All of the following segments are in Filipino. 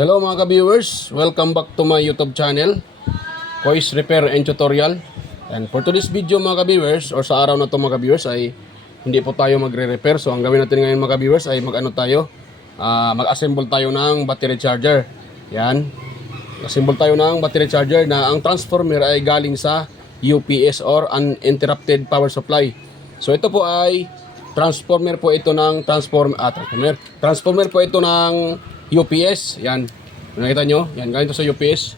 Hello mga ka-viewers, welcome back to my YouTube channel, Kois Repair and Tutorial. And for today's video mga ka-viewers, or sa araw na to mga ka-viewers, ay hindi po tayo magre-repair. So ang gawin natin ngayon mga ka-viewers ay mag-assemble tayo ng battery charger. Yan, assemble tayo ng battery charger na ang transformer ay galing sa UPS or uninterrupted power supply. So ito po ay transformer po ito ng transformer po ito ng UPS. Yan, nakita nyo, yan, galing ito sa UPS.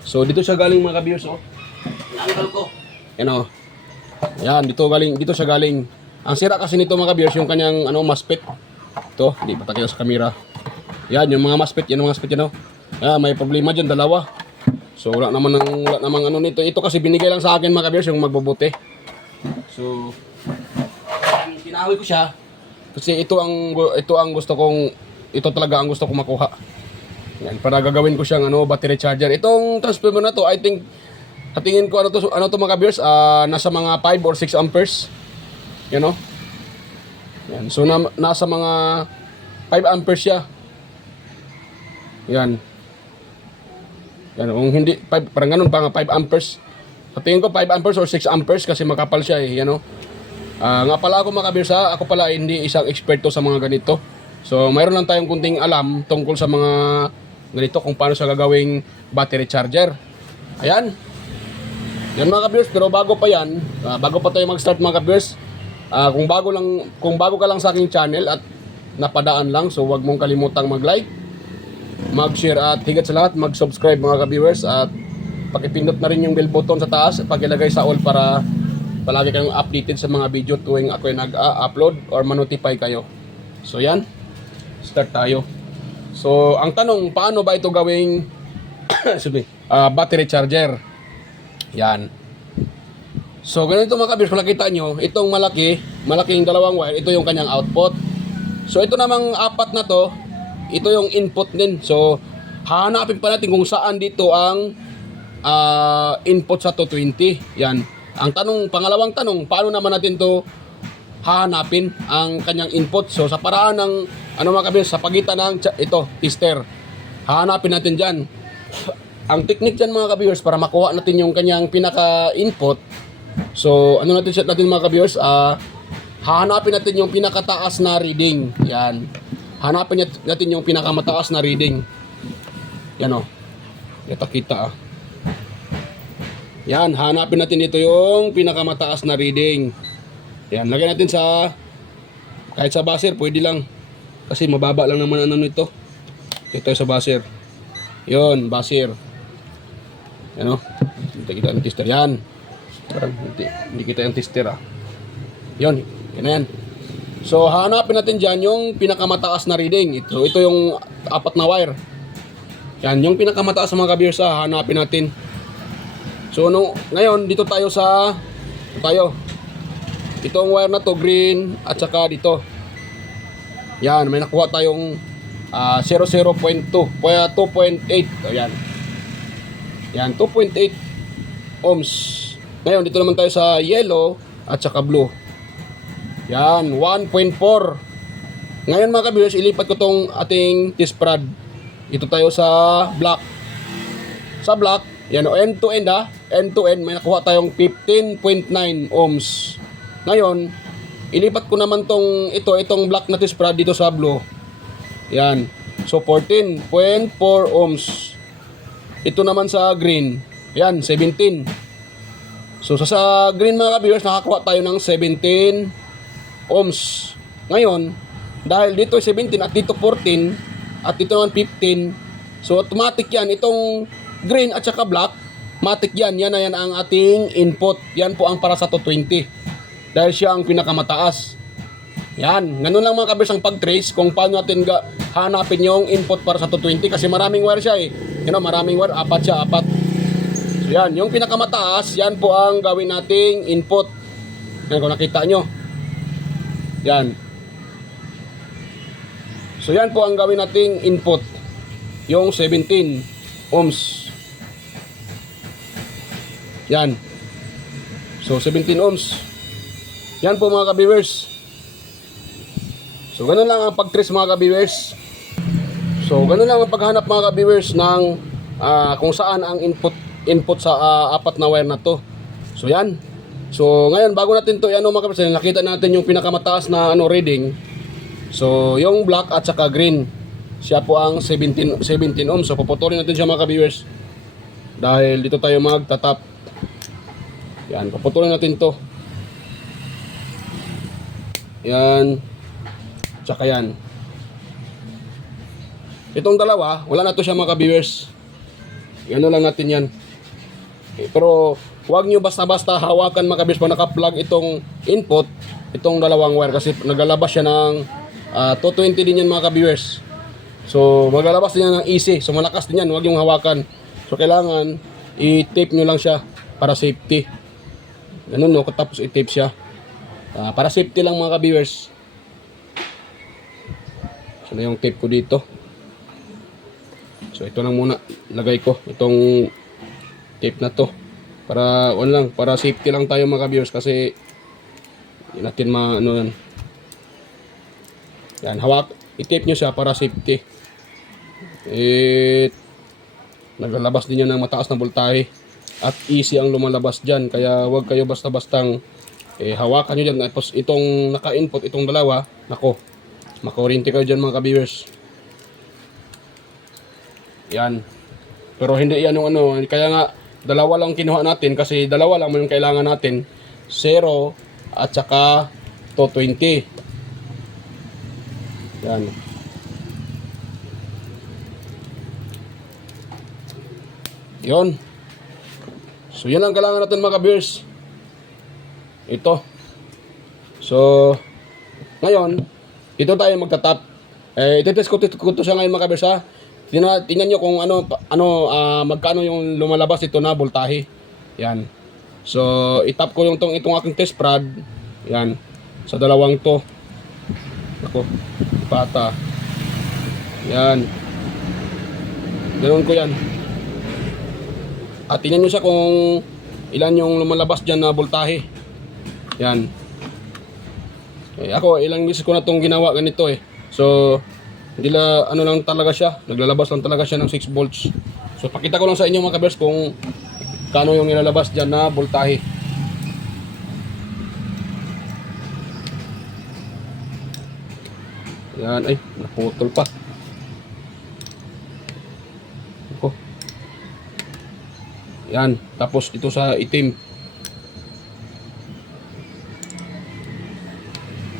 So dito siya galing mga ka-viewers, oh. Angle ko, yan, oh. Yan, dito siya galing. Ang sira kasi nito mga ka-viewers, yung kanyang MOSFET. Ito, hindi pa takita sa camera. Yan, yung mga MOSFET, yan ang MOSFET, yan, oh. Yan, may problema dyan, dalawa. So wala namang nito. Ito kasi binigay lang sa akin mga ka-viewers, yung magbubuti. So tinawi ko siya kasi ito ang gusto kong, ito talaga ang gusto kong makuha. Yan, para gagawin ko siyang battery charger. Itong transformer na to, I think, sa tingin ko ano to mga ka-viewers, nasa mga 5 or 6 amperes. Yan, oh. Yan, so nasa mga 5 amperes siya. Yan. Yan, kung hindi 5, parang ganun pa nga, 5 amperes. Sa tingin ko 5 amperes or 6 amperes kasi makapal siya eh, yan, oh. Nga pala ako mga ka-viewers, ako pala hindi isang eksperto sa mga ganito. So mayroon lang tayong kunting alam tungkol sa mga ganito, kung paano siya gagawing battery charger. Ayan. Yan mga ka-viewers, pero bago pa yan, bago pa tayo mag-start mga ka-viewers, kung bago ka lang sa aking channel at napadaan lang, so wag mong kalimutang mag-like, mag-share at higit sa lahat mag-subscribe mga ka-viewers, at pakipindot na rin yung bell button sa taas at pakilagay sa all para palagi kayong updated sa mga video tuwing ako ay nag-upload or ma-notify kayo. So yan, start tayo. So ang tanong, paano ba ito gawing battery charger? Yan. So ganito mga ka-viewers, makikita nyo, itong malaking dalawang wire, ito yung kanyang output. So ito namang apat na to, ito yung input din. So hahanapin pa natin kung saan dito ang input sa 220. Yan. Ang tanong, pangalawang tanong, paano naman natin to hahanapin ang kanyang input? So sa paraan ng mga ka-viewers, sa pagitan ng tester, hahanapin natin dyan. Ang technique dyan mga ka-viewers, para makuha natin yung kanyang pinaka-input, so natin mga ka-viewers, hahanapin natin yung pinakataas na reading. Yan, hanapin natin yung pinakamataas na reading. Yan, o, kita yan, hanapin natin dito yung pinakamataas na reading. Yan, lagyan natin kahit sa buzzer, pwede lang. Kasi mababa lang naman nito. Dito sa buzzer. Yun, buzzer. Yan, o. Hindi kita yung tester. Yan. Parang hindi kita yung tester, Yun, yan na yan. So, hanapin natin dyan yung pinakamataas na reading. Ito yung apat na wire. Yan, yung pinakamataas mga ka-viewers, hanapin natin. So, ngayon, dito tayo itong wire na to, green, at saka dito. Yan, may nakuha tayong 0.2, 2.8. Yan. Yan, 2.8 ohms. Ngayon, dito naman tayo sa yellow at saka blue. Yan, 1.4. Ngayon mga ka-viewers, ilipat ko tong ating test prod. Ito tayo sa black. Sa black, yan, end to end end to end, may nakuha tayong 15.9 ohms. Ngayon, ilipat ko naman itong black na test prod dito sa blue. Yan. So 14.4 ohms. Ito naman sa green. Yan, 17. So sa green mga ka-viewers, nakakuha tayo ng 17 ohms. Ngayon, dahil dito 17 at dito 14 at dito naman 15, so automatic yan, itong green at saka black, matic yan na yan ang ating input. Yan po ang para sa 220. Dahil siya ang pinakamataas. Yan, ganun lang mga ka-viewers ang pag-trace kung paano natin hanapin yung input para sa 220 kasi maraming wire siya eh. Maraming wire, apat. So yan, yung pinakamataas, yan po ang gawin nating input. Yan, kung nakita nyo. Yan. So yan po ang gawin nating input. Yung 17 ohms. Yan. So 17 ohms. Yan po mga ka-viewers. So ganun lang ang pag-trace mga ka-viewers. So, ganun lang ang paghanap mga ka-viewers ng kung saan ang input sa apat na wire na to. So, yan. So, ngayon, bago natin to, ano mga ka-viewers, nakita natin yung pinakamataas na reading. So, yung black at saka green, siya po ang 17 ohm. So, puputulin natin siya mga ka-viewers. Dahil dito tayo magtatap. Yan, puputulin natin to. Yan. Tsaka yan. Itong dalawa, wala na to siya mga ka-viewers. Gano'n lang natin yan. Okay, pero huwag nyo basta-basta hawakan mga ka-viewers pag naka-plug itong input, itong dalawang wire. Kasi naglalabas siya ng 220 din yan mga ka-viewers. So maglalabas din yan ng easy. So malakas din yan, huwag yung hawakan. So kailangan i-tape nyo lang siya para safety. Ganun no, tapos i-tape siya. Para safety lang mga ka-viewers. So na yung tape ko dito. So ito lang muna lagay ko itong tape na to. Para para safety lang tayo mga ka-viewers kasi hindi natin yan. Yan, i-tape nyo siya para safety. Naglalabas din yan ng mataas na voltahe at easy ang lumalabas dyan. Kaya huwag kayo basta-bastang hawakan nyo dyan. Tapos itong naka-input, itong dalawa, nako, makurinti kayo dyan mga ka-viewers. Yan. Pero hindi yan yung kaya nga dalawa lang kinuha natin kasi dalawa lang yung kailangan natin. 0 at saka 220. Yan. Yon. So yan ang kailangan natin mga ka-viewers. Ito. So ngayon, ito tayo magtatap. Itetest ko to siya ngayon mga ka-viewers ha. Tingnan nyo kung magkano yung lumalabas ito na voltahe. Yan. So itap ko itong aking test prod. Yan. Sa dalawang to. Ako, pata. Yan. Ganoon ko yan. At tingnan nyo siya kung ilan yung lumalabas dyan na voltahe. Yan. Ako, ilang beses ko na itong ginawa ganito So, hindi lang talaga siya. Naglalabas lang talaga siya ng 6 volts. So, pakita ko lang sa inyo mga ka-viewers kung kano yung nilalabas dyan na voltahe. Yan, ay, naputol pa. Ako. Yan, tapos ito sa itim.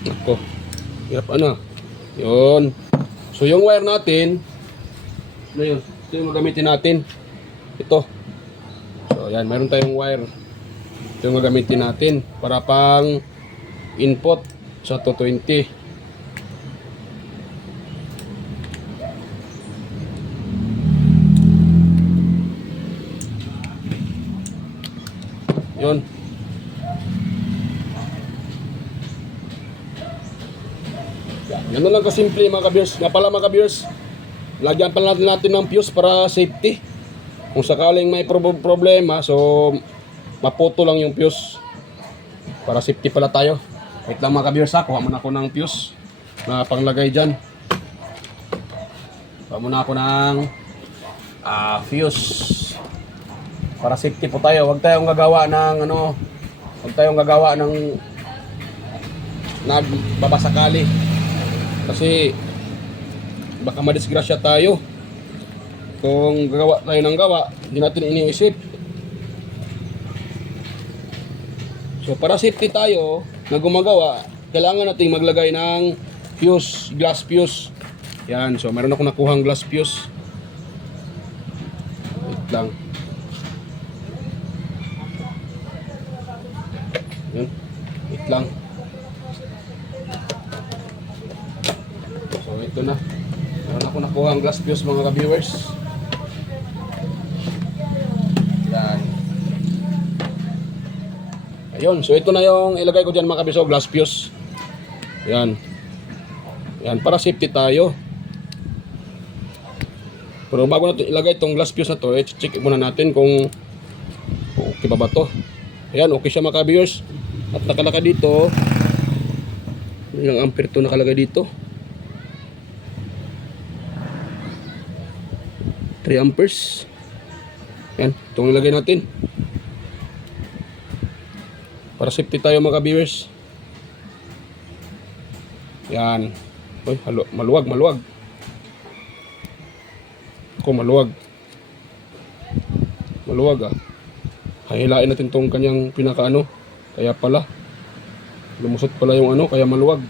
Ako. Hirap Yun. So yung wire natin, yun? Ito yung gagamitin natin. Ito. So yan, mayroon tayong wire. Ito yung gagamitin natin para pang input sa 220. Yun. Ganun lang kasimple mga ka-viewers. Nga pala mga ka-viewers, lagyan pa natin ng fuse para safety. Kung sakaling may problema, so maputo lang yung fuse. Para safety pala tayo. Wait lang mga ka-viewers ha, kuha muna ako ng fuse na panglagay dyan. Kuha muna ako ng fuse. Para safety po tayo. Huwag tayong gagawa ng nagbabasakali. Kasi baka madisgrasya tayo. Kung gagawa tayo ng gawa, hindi natin iniisip. So para safety tayo na gumagawa, kailangan natin maglagay ng fuse, glass fuse. Yan, so meron akong nakuhang glass fuse. Wait lang. Yun. Wait lang. So ito na. Meron ako nakuha ang glass fuse mga ka-viewers. Yan. Ayun. So ito na yung ilagay ko dyan mga ka-viewers. Glass fuse. Yan. Yan. Para safety tayo. Pero bago natin ilagay itong glass fuse na to, check muna natin kung okay ba to. Ayan. Okay siya mga ka-viewers. At nakalagay dito, ilang ampere to nakalagay dito. 3 amperes. Yan, itong ilagay natin. Para safety tayo mga viewers. Yan. Uy, maluwag. Ako, maluwag. Maluwag ah. Hihilain natin tong kanyang pinakaano. Kaya pala lumusot pala yung ano, kaya maluwag.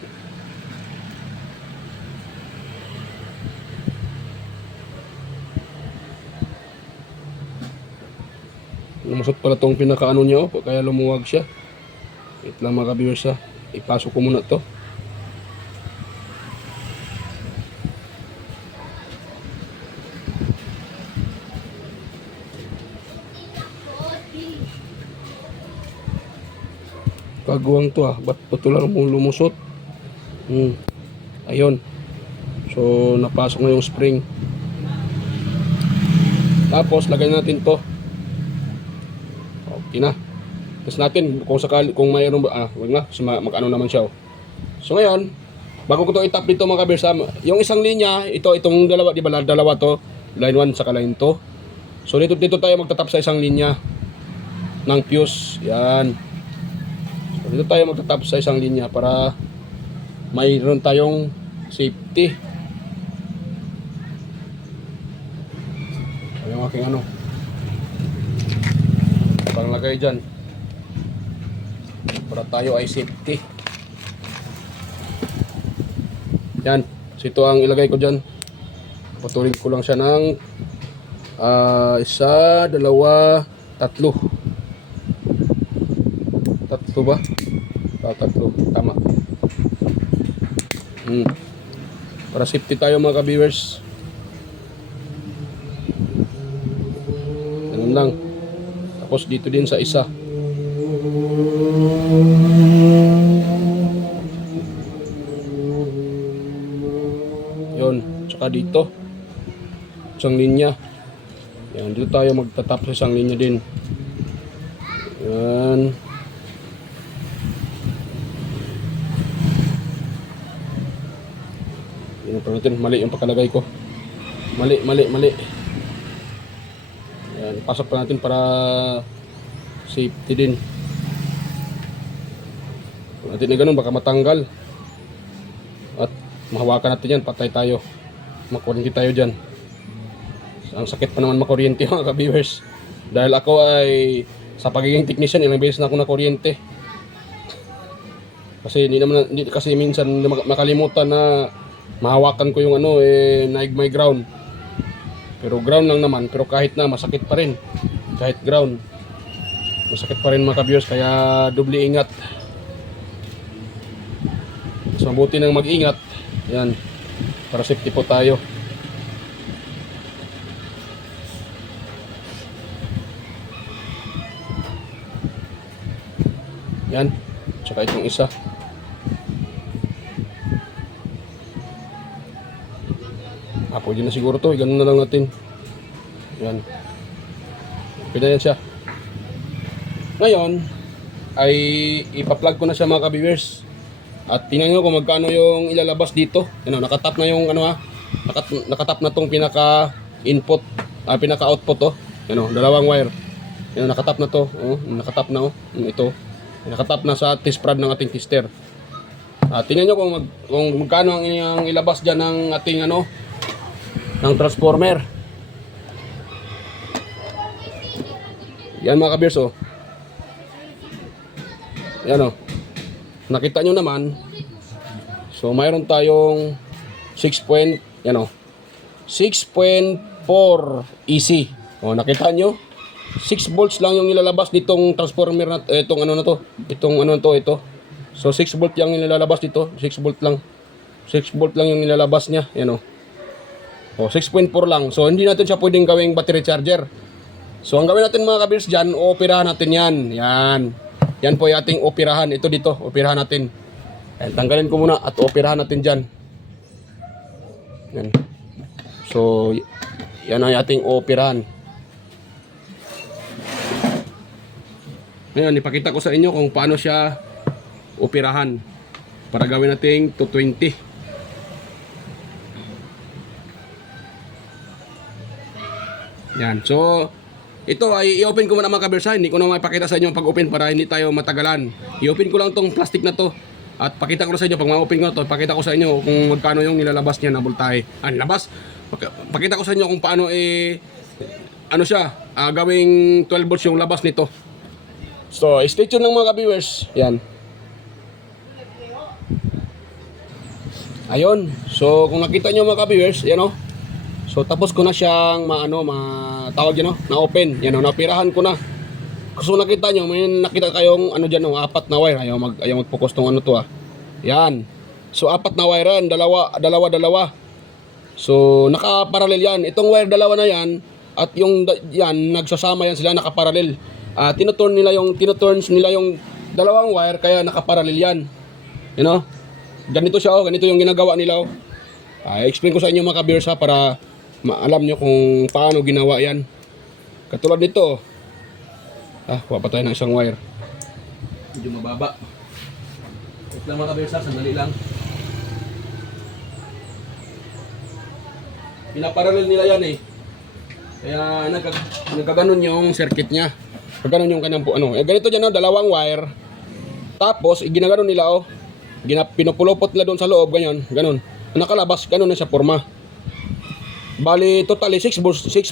Lumusot pala tong pinakaano niya, oh, kaya lumuwag siya. Wait lang mga viewers ha. Ipasok ko muna to. Kagawang to ah. Ba't ito lang lumusot? Ayun. So napasok na yung spring. Tapos lagay natin to. Okay na. Tapos natin kung sakali kung mayroon ba wag na mag-ano naman siya. Oh. So ngayon, bago ko to itap dito mga kabirsa, yung isang linya, itong dalawa, di ba? Dalawa to, line 1 saka line 2. So dito tayo magtatap sa isang linya ng fuse. Yan. So, dito tayo magtatap sa isang linya para mayroon tayong safety. Yung aking ano, panglagay dyan para tayo ay safety. Yan, so ito ang ilagay ko dyan. Putulin ko lang siya ng 1, 2, 3. Tatlo ba? Tatlo, tama. Para safety tayo mga ka-viewers. Ganun lang. Tapos dito din sa isa. Yun, tsaka dito. Isang linya. Yan, dito tayo magtatap sa isang linya din. Yan. Yan pa natin, mali yung pagkalagay ko. Mali. Yan, pasok pa natin para safety din. Kung natin na ganun, baka matanggal. At mahawakan natin yan, patay tayo. Makuryente tayo dyan. Ang sakit pa naman makuryente mga ka-viewers. Dahil ako ay sa pagiging technician, ilang beses na ako nakuryente. Kasi hindi kasi minsan makalimutan na mahawakan ko yung ano naig my ground. Pero ground lang naman, pero kahit na masakit pa rin. Kahit ground, masakit pa rin mga ka-viewers, kaya doble ingat. Mas mabuti nang mag-ingat. Yan, para safety po tayo. Yan, tsaka itong isa. Pwede na siguro to, ganun na lang natin. Yan. Pwede yan siya. Ngayon, ay ipa-plug ko na siya mga ka-viewers. At tingnan nyo kung magkano yung ilalabas dito. Ano, nakatap na yung ano ha. Nakatap na tong pinaka-input, pinaka-output to. Ano, dalawang wire. Yan, nakatap na to. Oh, nakatap na oh. Ito. Nakatap na sa test prod ng ating tester. Tingnan nyo kung magkano ang ilabas dyan ng ating ano, ng transformer. Yan mga ka-viewers oh. Yan oh. Nakita nyo naman. So mayroon tayong 6.4 AC. Oh, nakita nyo? 6 volts lang yung ilalabas nitong transformer na itong ano na to. Ito. So 6 volt yung ilalabas dito. 6 volt lang. 6 volt lang yung ilalabas niya. Yan oh. O, 6.4 lang. So, hindi natin siya pwedeng gawing battery charger. So, ang gawin natin mga kabils dyan, operahan natin yan. Yan. Yan po yung ating operahan. Ito dito, operahan natin. Ayan, tanggalin ko muna at operahan natin dyan. Yan. So, yan ang ating operahan. Ngayon, ipakita ko sa inyo kung paano siya operahan. Para gawin natin 220. Yan. So, ito ay i-open ko muna mga kabers ha. Hindi ko na mapakita sa inyo pag-open para hindi tayo matagalan. I-open ko lang tong plastic na to. At pakita ko na sa inyo pag ma-open ko to, pakita ko sa inyo kung magkano yung nilalabas niya na voltahe. Labas. Pakita ko sa inyo kung paano ano siya, gawing 12 volts yung labas nito. So, stay tuned ng mga ka-viewers. Yan. Ayun. So, kung nakita nyo mga ka-viewers, yan o. So, tapos ko na siyang tawag yan o, na-open. Yan o, napirahan ko na. So, nakita nyo, may nakita kayong dyan o, 4 na wire. Ayaw mag-focus tong ano to Yan. So, 4 na wire yan. Dalawa. So, naka-parallel yan. Itong wire dalawa na yan, at yung yan, nagsasama yan sila, naka-parallel. Tinuturns nila yung dalawang wire, kaya naka-parallel yan. You know? Ganito siya ganito yung ginagawa nila explain ko sa inyo mga ka-viewers para maalam nyo kung paano ginawa yan. Katulad nito. Kuha pa tayo ng isang wire. Medyo mababa. Wait lang mga ka-viewers sandali lang. Pinaparallel nila yan Kaya nagkaganon yung circuit niya. Gaganon yung kanyang ganito dyan dalawang wire. Tapos ginaganon nila pinupulupot nila doon sa loob ganon. Nakalabas ganon na siya forma. Bali totally 6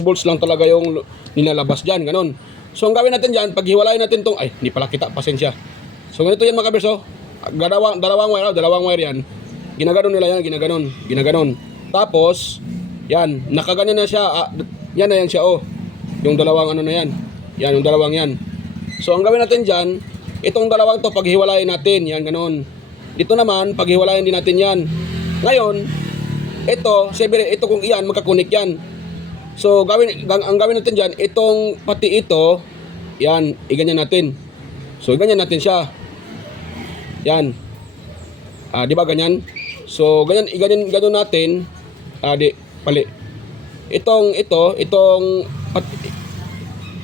volts lang talaga yung nilalabas diyan ganon. So ang gawin natin diyan, paghiwalayin natin tong hindi pala kita, pasensya. So ganito yan mga kabers dalawang wire yan. Ginaganon nila yan, ginaganon. Tapos yan, nakaganon na siya. Yan na yan siya yung dalawang na yan. Yan yung dalawang yan. So ang gawin natin diyan, itong dalawang to paghiwalayin natin, yan ganon. Dito naman paghiwalayin din natin yan. Ngayon, ito kung iyan magkakunik yan. So ang gawin natin diyan, itong pati ito, yan, iganyan natin. So iganyan natin siya. Yan. Di ba ganyan? So ganyan natin. Itong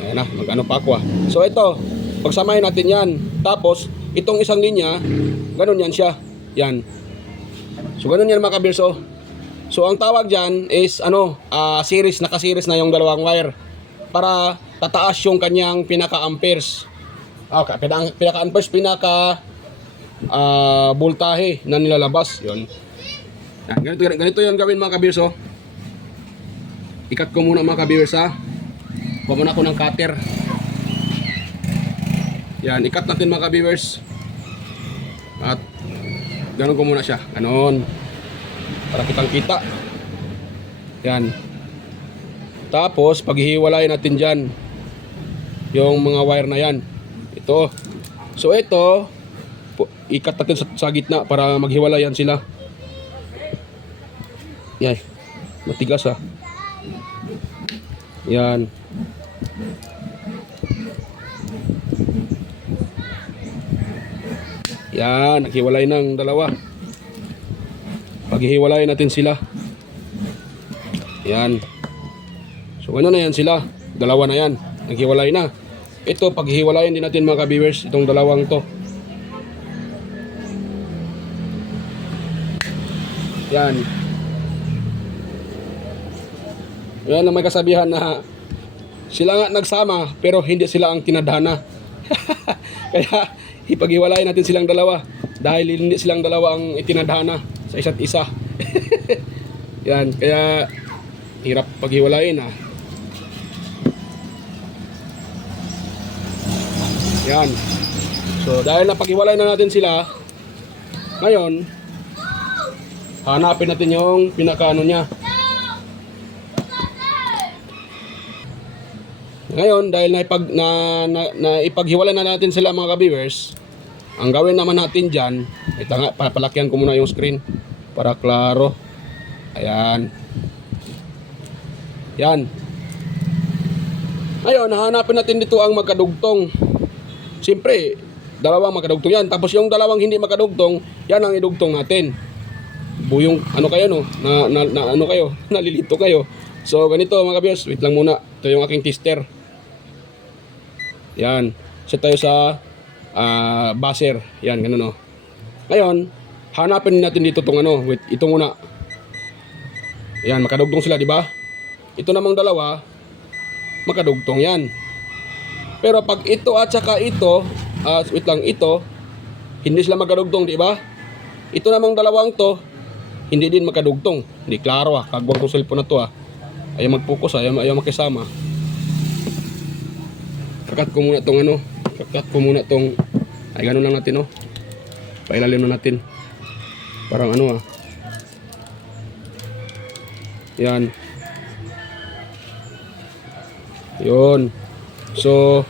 ayan na, mag-ano pa ako So ito, pagsamahin natin yan. Tapos, itong isang linya, ganun yan siya. Yan. So ganun yan mga kabers So ang tawag dyan is series, naka-series na yung dalawang wire. Para tataas yung kanyang pinaka-amperes. Pinaka-amperes, voltahe na nilalabas. Yun. Yan, ganito yung gawin mga kabers Ikat ko muna mga ka-viewers Kuha muna ako ng cutter. Yan, ikat natin mga ka-viewers. At ganon ko muna siya. Ganon. Para kitang kita. Yan. Tapos paghihiwalayin natin dyan yung mga wire na yan. Ito. So ito, ikat natin sa gitna para maghiwalayan sila. Yan. Matigas Yan. Yan, naghiwalay ng dalawa. Paghihiwalay natin sila. Yan. So ano na yan sila? Dalawa na yan. Naghiwalay na. Ito, paghihiwalayin din natin mga ka-viewers, itong dalawang to. Yan. Yan ang may kasabihan na sila nga nagsama pero hindi sila ang tinadhana. Kaya ipaghiwalayin natin silang dalawa dahil hindi silang dalawa ang itinadhana sa isa't isa. Yan, kaya hirap paghiwalayin Yan. So dahil napaghiwalay na natin sila, ngayon hanapin natin yung pinakaano niya. Ngayon, dahil naipaghiwalay na natin sila mga ka-viewers, ang gawin naman natin dyan, ito nga, papalakihan ko muna yung screen para klaro. Ayan. Yan. Ngayon, hahanapin natin dito ang magkadugtong. Siyempre, dalawang magkadugtong yan. Tapos yung dalawang hindi magkadugtong, yan ang idugtong natin. Buyong, kayo no? Nalilito kayo. So, ganito mga ka-viewers, wait lang muna. Ito yung aking tester. Yan. Set tayo sa buzzer. Yan, ganun Ngayon, hanapin natin dito itong wait, ito muna. Yan, makadugtong sila, di ba? Ito namang dalawa, makadugtong yan. Pero pag ito at saka ito, wait lang, ito, hindi sila makadugtong, di ba? Ito namang dalawang to, hindi din makadugtong. Hindi klaro kagwang tong cellphone na to Ayaw mag-focus ayaw makisama. Kakat ko muna tong ay ganun lang natin pailalim na natin. Parang yan. Yun. So,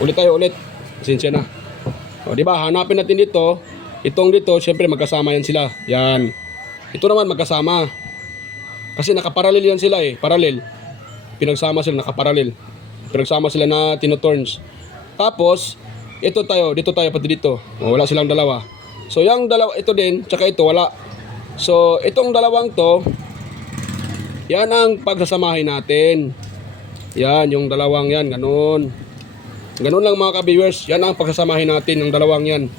ulit. Pasensya na. O, di ba? Hanapin natin dito. Itong dito, syempre magkasama yan sila. Yan. Ito naman magkasama. Kasi nakaparallel yan sila Parallel. Pinagsama sila, nakaparallel. Pinagsama sila na tinoturns. Tapos, dito tayo pati dito. O, wala silang dalawa. So, yung dalawa, ito din, tsaka ito, wala. So, itong dalawang to, yan ang pagsasamahin natin. Yan, yung dalawang yan, ganun. Ganun lang mga ka-viewers. Yan ang pagsasamahin natin, yung dalawang yan.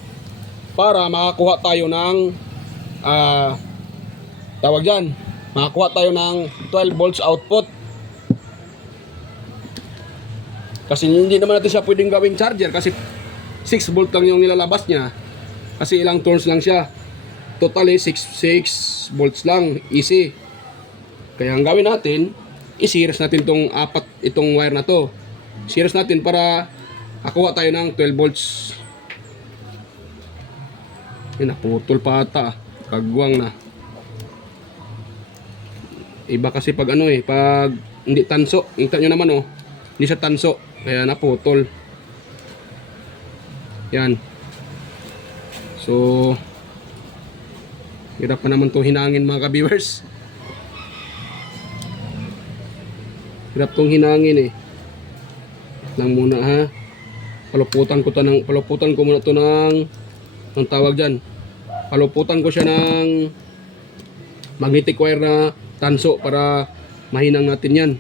Para makakuha tayo ng, tawag dyan, makakuha tayo ng 12 volts output. Kasi hindi naman natin siya pwedeng gawing charger kasi 6 volt lang yung nilalabas niya. Kasi ilang turns lang siya. Totally 6 volts lang, easy. Kaya ang gawin natin, i-series natin itong wire na to. Series natin para akuha tayo ng 12 volts. Yan, naputol pa ata. Kagwang na. Iba kasi pag pag hindi tanso. Kita nyo naman hindi siya tanso. Kaya naputol. Yan. So, hirap pa naman to hinangin mga ka-viewers. Hirap tong hinangin lang muna paluputan ko muna to ng tawag dyan. Paluputan ko siya ng magnetic wire na tanso para mahinang natin yan.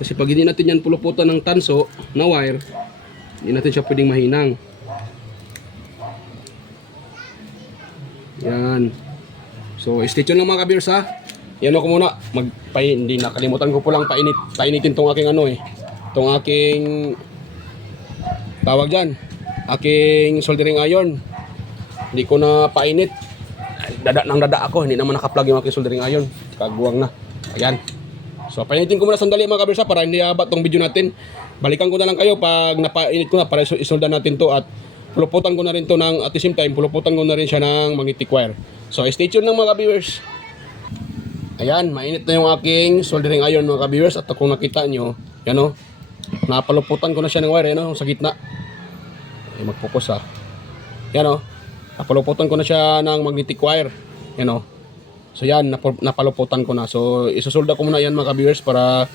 Kasi pag hindi natin yan puluputan ng tanso na wire, hindi natin siya pwedeng mahinang. Yan. So, stay tuned lang mga ka-viewers Yan ako muna. Hindi nakalimutan ko po lang painitin tong aking tong aking tawag dyan. Aking soldering iron. Hindi ko na painit. Dada ako. Hindi naman nakaplug yung aking soldering iron. Kagwang na. Ayan. So, painitin ko muna sandali mga ka-viewers para hindi haba tong video natin. Balikan ko na lang kayo pag napainit ko na para isolda natin to at puluputan ko na rin to at the same time puluputan ko na rin siya ng magnetic wire. So, stay tuned lang mga ka-viewers. Ayan, mainit na yung aking soldering iron mga ka-viewers. At kung nakita nyo, yan napaluputan ko na siya ng wire sa gitna. Ay, mag-focus Yan napaluputan ko na siya ng magnetic wire. Yan So yan, napaluputan ko na. So isusolda ko muna yan mga ka-viewers para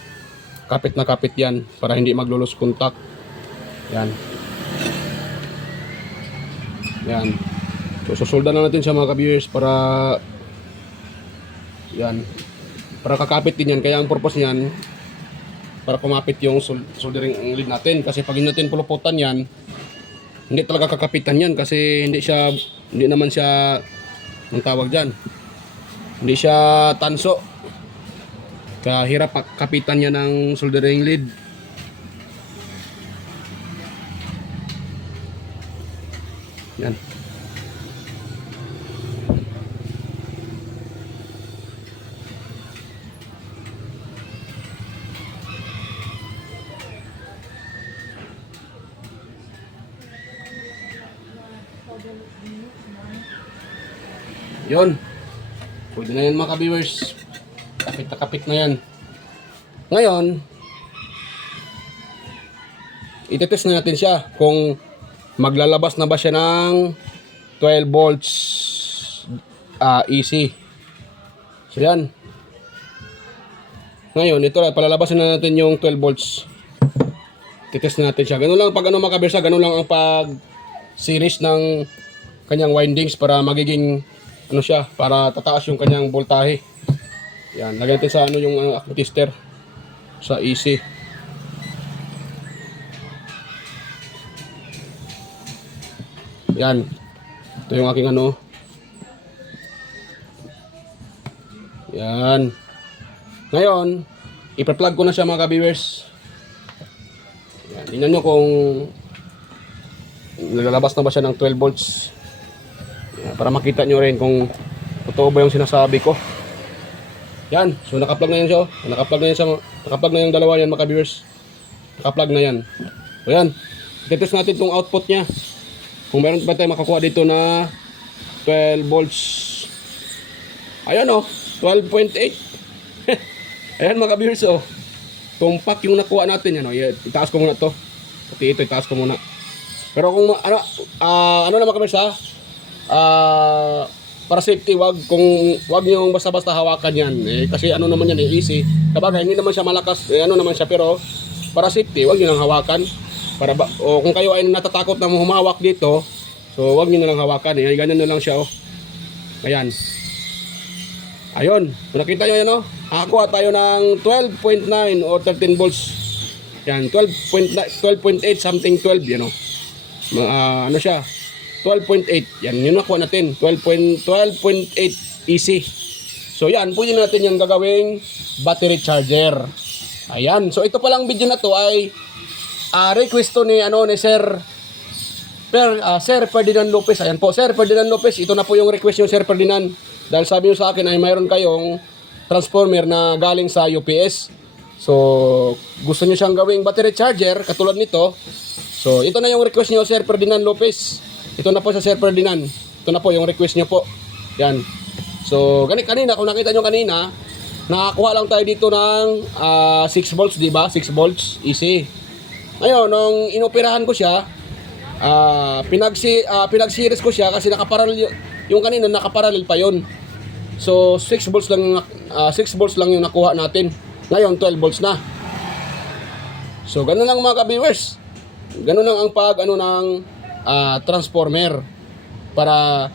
kapit na kapit yan. Para hindi maglulos contact. Yan. Yan. So susolda na natin siya mga ka-viewers para yan. Para kakapit din yan. Kaya ang purpose niyan para kumapit yung soldering lead natin. Kasi pag hindi natin puluputan yan, hindi talaga kakapitan yan. Kasi hindi naman siya ang tawag dyan. Hindi siya tanso. Kaya hirap kapitan niya ng soldering lead. Yan. Yun. Pwede na yan mga ka-viewers. Kapit na kapit na yan. Ngayon, itetest na natin siya kung maglalabas na ba siya ng 12 volts AC. So yan. Ngayon, ito palalabasin na natin yung 12 volts. Titest na natin siya. Ganun lang pag mga ka-viewers, ganun lang ang pag series ng kanyang windings para magiging siya, para tataas yung kanyang voltahe. Yan, lagyan natin sa yung aking tester sa AC. Yan. Ito yung aking Yan. Ngayon, ipa-plug ko na siya mga ka-viewers. Tingnan nyo kung lalabas na ba siya ng 12 volts. Yan, para makita nyo rin kung totoo ba yung sinasabi ko. Yan, so naka-plug na yan siya. Naka-plug na yan siya. Naka-plug na yung dalawa yan mga viewers. Naka-plug na yan. So yan, i-test natin itong output niya. Kung meron ba tayo makakuha dito na 12 volts. Ayan o, 12.8. Ayan mga viewers o. Tumpak yung nakuha natin yan o. Itaas ko muna to. Pati ito, itaas ko muna. Pero kung ano naman kami sa para safety, wag niyo basta-basta hawakan yan. Kasi ano naman yan, easy. Kapag hindi naman siya malakas, ano naman siya, pero para safety, wag niyo lang hawakan. O kung kayo ay natatakot na humawak dito, so wag niyo na lang hawakan. Ganyan na lang siya oh. Ayan. Ayun, nakita nyo yan oh. Nakakuha tayo ng 12.9 or 13 volts. Yan, 12.8 something 12, yan oh. Ano siya? 12.8. Yan, yun nakuha natin. 12.8 easy. So yan, pwede natin yung gagawing battery charger. Ayan. So ito palang video na to ay request to ni Sir Ferdinand Lopez. Ayan po, Sir Ferdinand Lopez. Ito na po yung request niyo, Sir Ferdinand. Dahil sabi niyo sa akin ay mayroon kayong transformer na galing sa UPS. So gusto niyo siyang gawing battery charger katulad nito. So ito na yung request niyo, Sir Ferdinand Lopez. Ito na po sa Sir Ferdinand. Ito na po yung request niyo po. Yan. So kanina, kung nakita niyo kanina, nakakuha lang tayo dito ng 6 volts, di ba? 6 volts, easy. Ngayon, nung inoperahan ko siya, pinag-series ko siya kasi nakaparallel yung kanina, nakaparallel pa yon. So 6 volts lang 6 volts lang yung nakuha natin. Ngayon 12 volts na. So ganun lang mga ka-viewers. Ganun lang ang ng transformer para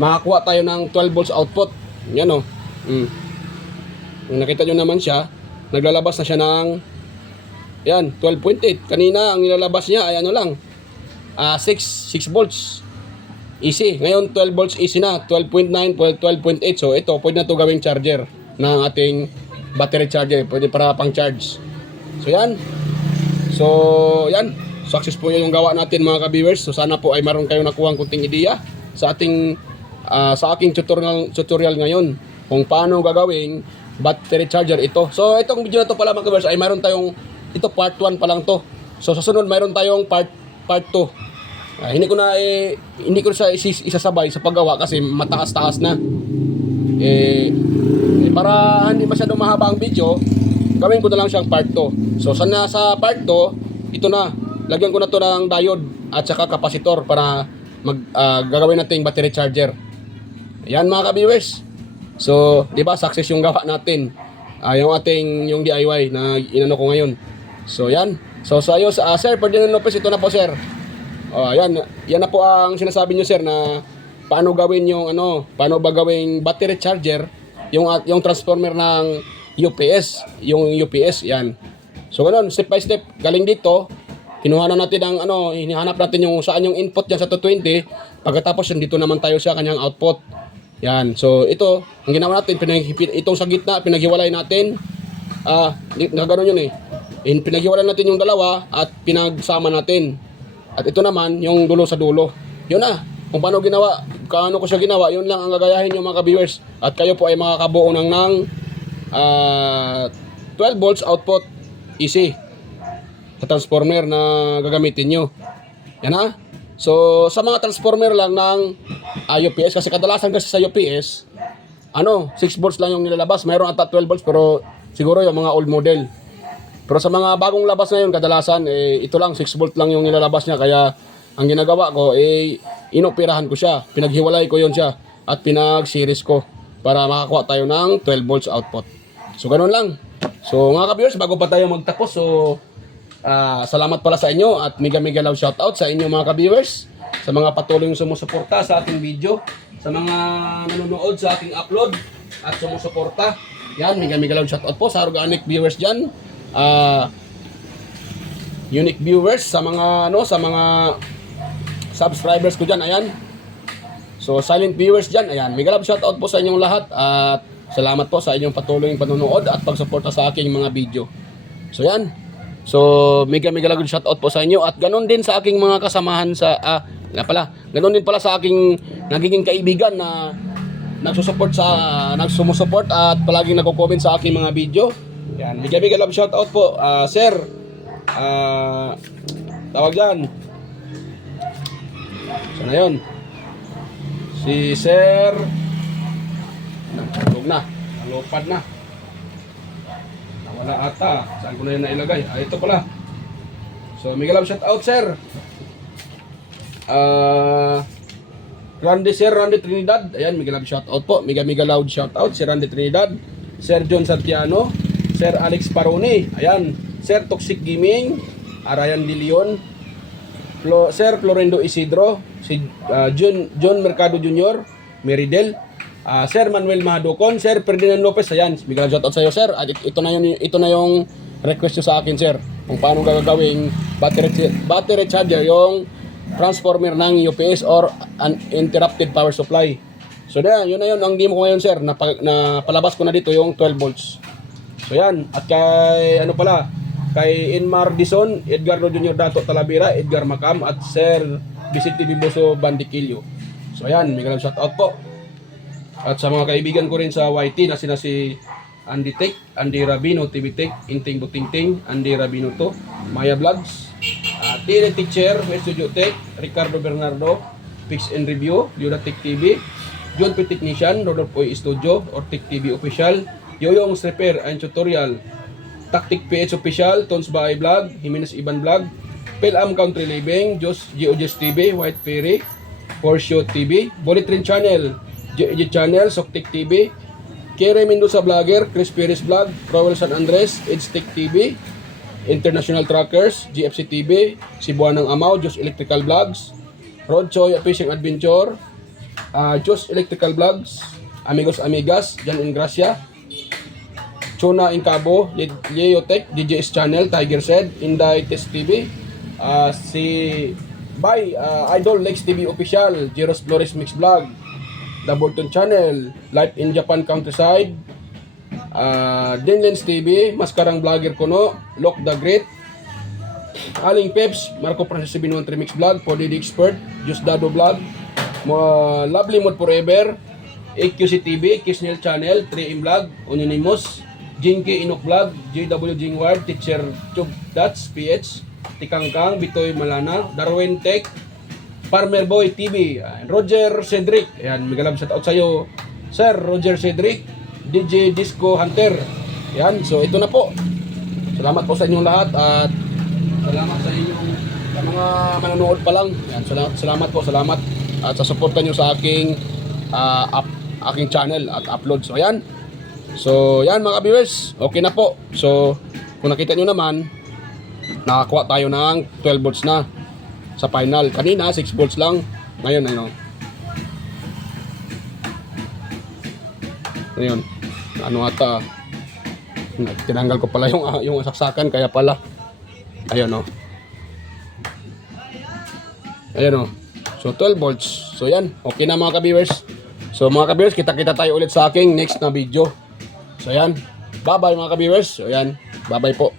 makakuha tayo ng 12 volts output. Yan oh. Kung nakita nyo naman siya, naglalabas na siya ng yan, 12.8. Kanina ang nilalabas niya ay ano lang 6 volts easy. Ngayon 12 volts easy na, 12.9, 12.8. So ito, pwede na to gawing charger ng ating battery charger. Pwede para pang charge. So yan. So yan, successful yung gawa natin mga ka-viewers. So sana po ay meron kayong nakuhang kunting ideya sa ating sa aking tutorial ngayon kung paano gagawing battery charger ito. So itong video na to pala mga ka-viewers ay meron tayong ito part 1 pa lang to. So sa sunod meron tayong part 2. Hindi ko siya isasabay sa paggawa kasi mataas-taas na. Para hindi masyadong mahaba ang video, gawin ko na lang siyang part 2. So sa part 2, ito na. Lagyan ko na to ng diode at saka kapasitor para gagawin nating battery charger. Ayan mga ka-viewers. So, 'di ba success yung gawa natin. Yung DIY na inano ko ngayon. So, yan. So, sa Sir Ferdinand Lopez, ito na po, sir. Yan na po ang sinasabi niyo, sir, na paano gawin paano ba gawing battery charger yung transformer ng UPS, yung UPS, yan. So, ganun, step by step, galing dito, kinuha na natin ang hinahanap natin yung saan yung input niya sa 220, pagkatapos dito naman tayo sa kanyang output. Yan. So, ito, ang ginawa natin, itong sa gitna, pinaghiwalay natin, gano'n yun pinaghiwalay natin yung dalawa at pinagsama natin. At ito naman, yung dulo sa dulo. Yun na. Kung paano ko siya ginawa, yun lang ang gagayahin yung mga ka-viewers. At kayo po ay makakabuo ng 12 volts output. Easy. Sa transformer na gagamitin nyo. Yan ha. So, sa mga transformer lang ng UPS, kasi kadalasan kasi sa UPS, 6 volts lang yung nilalabas. Mayroon ata 12 volts, pero siguro yung mga old model. Pero sa mga bagong labas na yun, kadalasan, ito lang, 6 volt lang yung nilalabas niya. Kaya, ang ginagawa ko, inoperahan ko siya. Pinaghiwalay ko yun siya. At pinag-series ko para makakuha tayo ng 12 volts output. So, ganun lang. So, mga ka-viewers, bago pa tayo magtapos, salamat pala sa inyo at mega love shoutout sa inyo mga ka-viewers. Sa mga patuloy yung sumusuporta sa ating video. Sa mga nanonood sa ating upload at sumusuporta. Yan, mega love shoutout po sa organic viewers dyan. Unique viewers sa mga subscribers ko dyan, ayan. So silent viewers dyan, ayan. Mega love shoutout po sa inyong lahat at salamat po sa inyong patuloy panonood at pagsuporta sa aking mga video. So yan. So, mega lagod shoutout po sa inyo. At ganun din sa aking mga kasamahan sa, ganun din pala sa aking nagiging kaibigan na nagsumusuport at palaging nagko-comment sa aking mga video. Yan, mega love shoutout po. Sir, tawag dyan. Sana yun. Si Sir, nagtulog na, nalupad na. Nawala ata. Saan ko na yun nailagay? Ito pala. So, mega love shoutout, Sir. Randy Trinidad. Ayan, mega love shoutout po. Mega loud shoutout si Randy Trinidad. Sir John Santiano, Sir Alex Paroni. Ayan, Sir Toxic Gaming, Ryan De Leon, Sir Florendo Isidro, si John Mercado Jr., Meridel, Sir Manuel Mahadocon, Sir Ferdinand Lopez. Ayan, mega love shoutout sa iyo, Sir. At ito na yung request nyo sa akin, Sir, kung paano gagawing battery charger yung transformer ng UPS or uninterrupted power supply. So yun na yun ang demo ko ngayon, sir. Napalabas ko na dito yung 12 volts. So yan. At kay Inmar Dison, Edgardo Jr. Dato Talavera, Edgar Macam, at Sir Vicente Biboso Bandiquillo. So yan, may shout out po. At sa mga kaibigan ko rin sa YT na sina si Andy Tech, Andy Rabino, TV Tech, Inting Butingting, Andy Rabino to, Maya Vlogs, Tire Teacher, Studio Tech, Ricardo Bernardo, Fix and Review, Yoda Tech TV, John P. Technician, Rodolfo Studio, or Tech TV Official, Yoyong's Repair and Tutorial, Tactic PH Official, Tons Bahay Vlog, Jimenez Iban Vlog, Pelam Country Living, GeoJust TV, White Ferry, Porsche TV, Bullet Train Channel, GeoJ Channel, Soktek TV, Kere Mendoza Vlogger, Chris Perez Vlog, Rowell San Andres, EdgeTech TV, International Truckers, GFC TV, Cebuanang Amaw, Jos Electrical Vlogs, Rod Choy Fishing Adventure, Jos Electrical Vlogs, Amigos Amigas, Jan Ingracia, Chona Incabo, Leotech, DJS Channel, Tiger Said, Inday Test TV, si Idol Lex TV Official, Jeros Flores Mix Vlog, The Bolton Channel, Life in Japan Countryside, Denlens TV, Maskarang Vlogger Kuno, Lock the Great, Aling Peps, Marco Francis 713 Mix Vlog, Poddy the Expert, Just Dado Vlog, Lovely Mod Forever, AQC TV, Kisnel Channel, 3M Vlog, Unanimous, Jinky Inok Vlog, JW Jingward, Teacher Tube Dots, PH, Tikangkang, Bitoy Malana, Darwin Tech, Farmer Boy TV, Roger Cedric. Ayan, mega love shout out sa iyo, Sir Roger Cedric, DJ Disco Hunter. Ayan, so ito na po. Salamat po sa inyong lahat at salamat sa inyong sa mga manonood pa lang. Ayan, salamat po, salamat at sa suporta niyo sa aking aking channel at upload. So ayan. So yan mga viewers, okay na po. So kung nakita niyo naman, nakakuha tayo ng 12 volts na sa final. Kanina 6 volts lang. Ngayon ayun, ata tinanggal ko pala yung saksakan, kaya pala ayun so 12 volts. So yan, okay na mga ka-viewers. So mga ka-viewers, kita tayo ulit sa aking next na video. So yan, bye bye mga ka-viewers. So yan, bye bye po.